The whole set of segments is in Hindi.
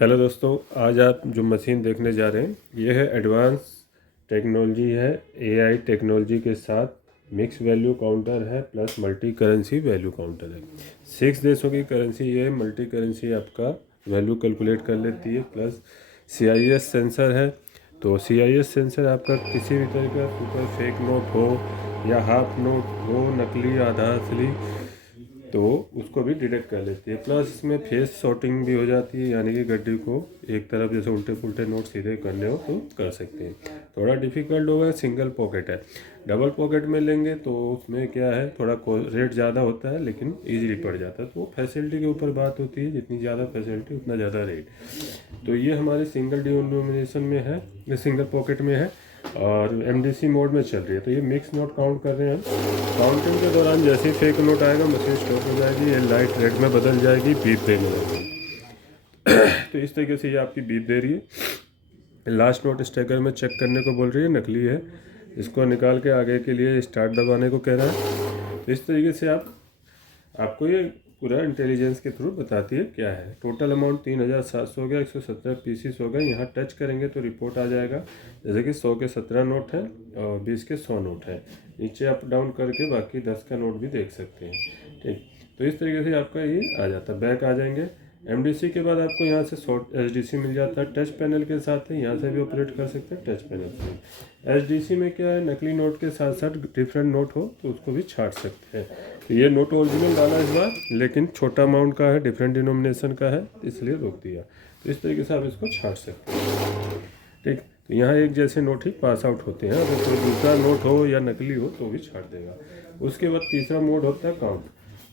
हेलो दोस्तों, आज आप जो मशीन देखने जा रहे हैं ये है एडवांस टेक्नोलॉजी है। एआई टेक्नोलॉजी के साथ मिक्स वैल्यू काउंटर है plus multi currency value counter है। 6 देशों की करेंसी ये मल्टी करेंसी आपका वैल्यू कैलकुलेट कर लेती है। प्लस CIS सेंसर है, तो CIS सेंसर आपका किसी भी तरह का सुपर फेक नोट हो या हाफ नोट हो, नकली आधा असली, तो उसको भी डिटेक्ट कर लेती है। प्लस इसमें फेस सॉर्टिंग भी हो जाती है, यानी कि गड्डी को एक तरफ जैसे उल्टे पुल्टे नोट सीधे करने हो तो कर सकते हैं। थोड़ा डिफ़िकल्ट होगा, सिंगल पॉकेट है। डबल पॉकेट में लेंगे तो उसमें क्या है, थोड़ा रेट ज़्यादा होता है लेकिन ईजिली पड़ जाता है। तो वो फैसिलिटी के ऊपर बात होती है, जितनी ज़्यादा फैसिलिटी उतना ज़्यादा रेट। तो ये हमारे सिंगल डिनोमिनेशन में है, ये सिंगल पॉकेट में है और MDC मोड में चल रही है। तो ये मिक्स नोट काउंट कर रहे हैं हम। काउंटिंग के दौरान जैसे ही फेक नोट आएगा मशीन स्टॉप हो जाएगी, ये लाइट रेड में बदल जाएगी, बीप देने लगेगी। तो इस तरीके से ये आपकी बीप दे रही है। लास्ट नोट स्टेकर में चेक करने को बोल रही है, नकली है, इसको निकाल के आगे के लिए स्टार्ट दबाने को कह रहा है। तो इस तरीके से आपको ये पूरा इंटेलिजेंस के थ्रू बताती है क्या है। टोटल अमाउंट 3700 हो गया, 117 पीसीस हो गए। यहाँ टच करेंगे तो रिपोर्ट आ जाएगा, जैसे कि 100 के 17 नोट हैं और 20 के 100 नोट हैं। नीचे अप डाउन करके बाकी 10 का नोट भी देख सकते हैं। ठीक, तो इस तरीके से आपका ये आ जाता है। बैक आ जाएंगे। MDC के बाद आपको यहाँ से शॉर्ट SDC मिल जाता है, टच पैनल के साथ है, यहाँ से भी ऑपरेट कर सकते हैं टच पैनल से। SDC में क्या है, नकली नोट के साथ साथ डिफरेंट नोट हो तो उसको भी छाट सकते हैं। तो ये नोट ओरिजिनल डाला इस बार, लेकिन छोटा अमाउंट का है, डिफरेंट डिनोमिनेशन का है, इसलिए रोक दिया। तो इस तरीके से आप इसको छाट सकते हैं। ठीक, तो यहाँ एक जैसे नोट ही पास आउट होते हैं। अगर कोई दूसरा नोट हो या नकली हो तो भी छाट देगा। उसके बाद तीसरा मोड होता है काउंट।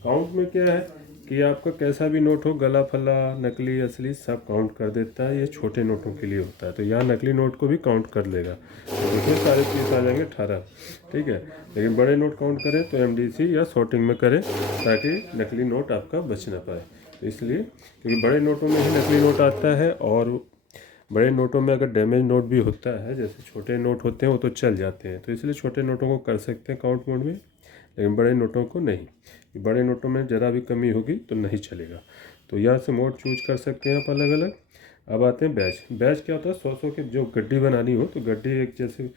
काउंट में क्या है कि आपका कैसा भी नोट हो, गला फला, नकली असली, सब काउंट कर देता है। ये छोटे नोटों के लिए होता है। तो यहाँ नकली नोट को भी काउंट कर लेगा। तो देखिए सारे पीस आ जाएंगे 18। ठीक है, लेकिन बड़े नोट काउंट करें तो MDC या सॉर्टिंग में करें, ताकि नकली नोट आपका बच ना पाए। तो इसलिए, क्योंकि बड़े नोटों में ही नकली नोट आता है, और बड़े नोटों में अगर डैमेज नोट भी होता है, जैसे छोटे नोट होते हैं वो तो चल जाते हैं। तो इसलिए छोटे नोटों को कर सकते हैं काउंट मोड में, लेकिन बड़े नोटों को नहीं। बड़े नोटों में ज़रा भी कमी होगी तो नहीं चलेगा। तो यहाँ से मोड चूज कर सकते हैं आप अलग अलग। अब आते हैं बैच। बैच क्या होता है, 100 की जो गड्डी बनानी हो तो गड्डी एक जैसे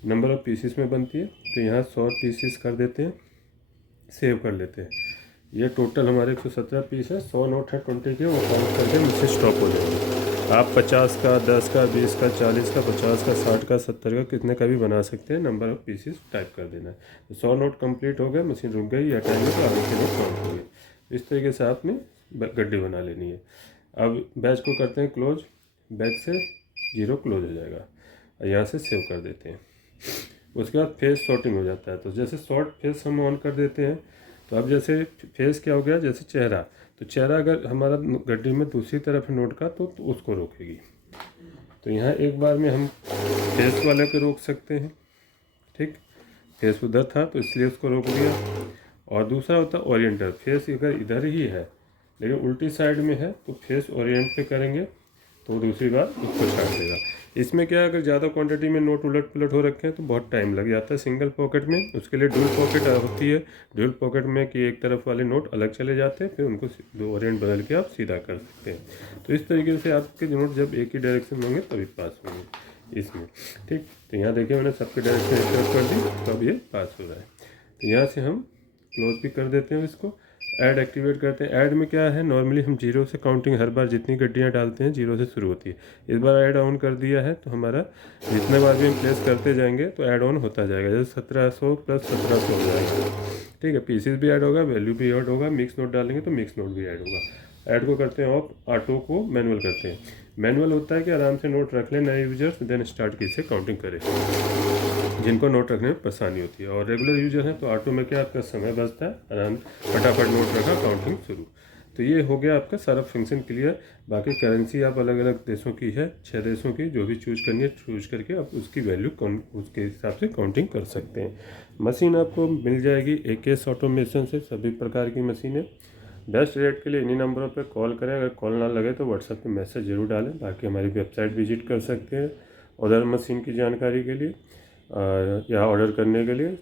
नंबर ऑफ पीसीस में बनती है, तो यहाँ 100 पीसीस कर देते हैं, सेव कर लेते हैं। ये टोटल हमारे 117 पीस है। 100 नोट है 20 के, वो काउंट करके मुझसे स्टॉप हो जाएंगे। आप 50 का, 10 का, 20 का, 40 का, 50 का, 60 का, 70 का, कितने का भी बना सकते हैं। नंबर ऑफ पीसेस टाइप कर देना है। तो 100 नोट कंप्लीट हो गए, मशीन रुक गई, या टाइम तो आगे के नोट काउंट हो गए। इस तरीके से आपने गड्डी बना लेनी है। अब बैच को करते हैं क्लोज। बैच से 0 क्लोज हो जाएगा और यहाँ से सेव कर देते हैं। उसके बाद फेस सॉर्टिंग हो जाता है। तो जैसे शॉर्ट फेस हम ऑन कर देते हैं, तो अब जैसे फेस क्या हो गया, जैसे चेहरा, तो चेहरा अगर हमारा गड्डी में दूसरी तरफ है नोट का तो उसको रोकेगी। तो यहाँ एक बार में हम फेस वाले को रोक सकते हैं। ठीक, फेस उधर था तो इसलिए उसको रोक दिया। और दूसरा होता है ओरिएंटर। फेस अगर इधर ही है लेकिन उल्टी साइड में है तो फेस ओरिएंट पे करेंगे तो दूसरी बार उसको छाट देगा। इसमें क्या है, अगर ज़्यादा क्वांटिटी में नोट उलट पुलट हो रखे हैं तो बहुत टाइम लग जाता है सिंगल पॉकेट में। उसके लिए डुअल पॉकेट होती है। डुअल पॉकेट में कि एक तरफ वाले नोट अलग चले जाते हैं, फिर उनको दो ओरिएंट बदल के आप सीधा कर सकते हैं। तो इस तरीके से आपके नोट जब एक ही डायरेक्शन में होंगे तभी पास होंगे इसमें। ठीक, तो यहाँ देखिए मैंने सबके डायरेक्शन सेट कर दी, तो अब ये पास हो रहा है। तो यहाँ से हम क्लोज भी कर देते हैं इसको। ऐड एक्टिवेट करते हैं। ऐड में क्या है, नॉर्मली हम 0 से काउंटिंग हर बार जितनी गड्डियाँ डालते हैं 0 से शुरू होती है। इस बार ऐड ऑन कर दिया है तो हमारा जितने बार भी हम प्लेस करते जाएंगे तो ऐड ऑन होता जाएगा। जैसे 1700 प्लस 1700 हो जाएगा। ठीक है, पीसेस भी ऐड होगा, वैल्यू भी ऐड होगा, मिक्स नोट डालेंगे तो मिक्स नोट भी ऐड होगा। ऐड को करते हैं ऑफ, ऑटो को मैनुअल करते हैं। मैनुअल होता है कि आराम से नोट रख लें नए यूजर्स, देन स्टार्ट की से काउंटिंग करें, जिनको नोट रखने में परेशानी होती है। और रेगुलर यूजर हैं तो ऑटो में क्या आपका समय बचता है, आराम फटाफट नोट रखा, काउंटिंग शुरू। तो ये हो गया आपका सारा फंक्शन क्लियर। बाकी करेंसी आप अलग अलग देशों की है, 6 देशों की, जो भी चूज करनी है चूज करके आप उसकी वैल्यू उसके हिसाब से काउंटिंग कर सकते हैं। मशीन आपको मिल जाएगी AKS ऑटोमेशन से, सभी प्रकार की मशीनें। बेस्ट रेट के लिए इन्हीं नंबरों पर कॉल करें। अगर कॉल ना लगे तो व्हाट्सएप पे मैसेज जरूर डालें। बाकी हमारी वेबसाइट विजिट कर सकते हैं अदर मशीन की जानकारी के लिए, या ऑर्डर करने के लिए।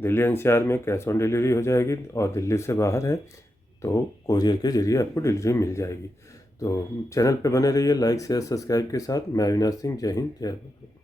दिल्ली NCR में कैश ऑन डिलीवरी हो जाएगी, और दिल्ली से बाहर है तो कोरियर के जरिए आपको डिलीवरी मिल जाएगी। तो चैनल पे बने रहिए लाइक शेयर सब्सक्राइब के साथ। मैं अविनाश सिंह, जय हिंद जय भारत।